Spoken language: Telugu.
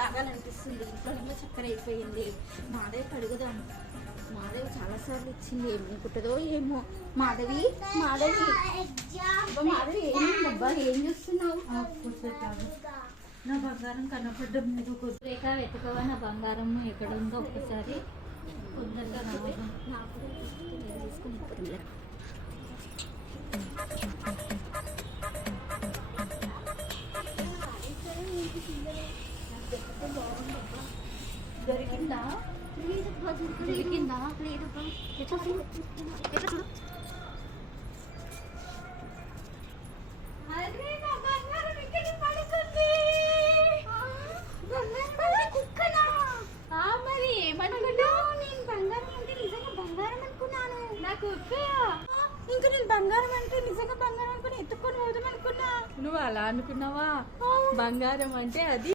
తాగాలనిపిస్తుంది. ఇంట్లో చక్కెర అయిపోయింది. మాధవి అడుగుదాం. మాధవి చాలాసార్లు ఇచ్చింది, ఏమనుకుంటుందో ఏమో. మాధవి మాధవి మాధవి ఏమిటబ్బా, ఏం చూస్తున్నావు? నా బంగారం కనపడ్డం మీరు రేఖ వెతుకోవా, నా బంగారం ఎక్కడ ఉందో ఒక్కసారి కొందరుగా రావడం. నాకు తీసుకుని దొరికిందా? దొరికిందా? లేదు. ఎట్లా చూడు. మరి ఏమనుకున్నావు? నేను బంగారం అంటే నిజంగా బంగారం అనుకున్నాను. నాకు ఇంకా నేను బంగారం అంటే నిజంగా బంగారం అనుకుని ఎత్తుకొని పోదాం అనుకున్నా. నువ్వు అలా అనుకున్నావా? బంగారం అంటే అది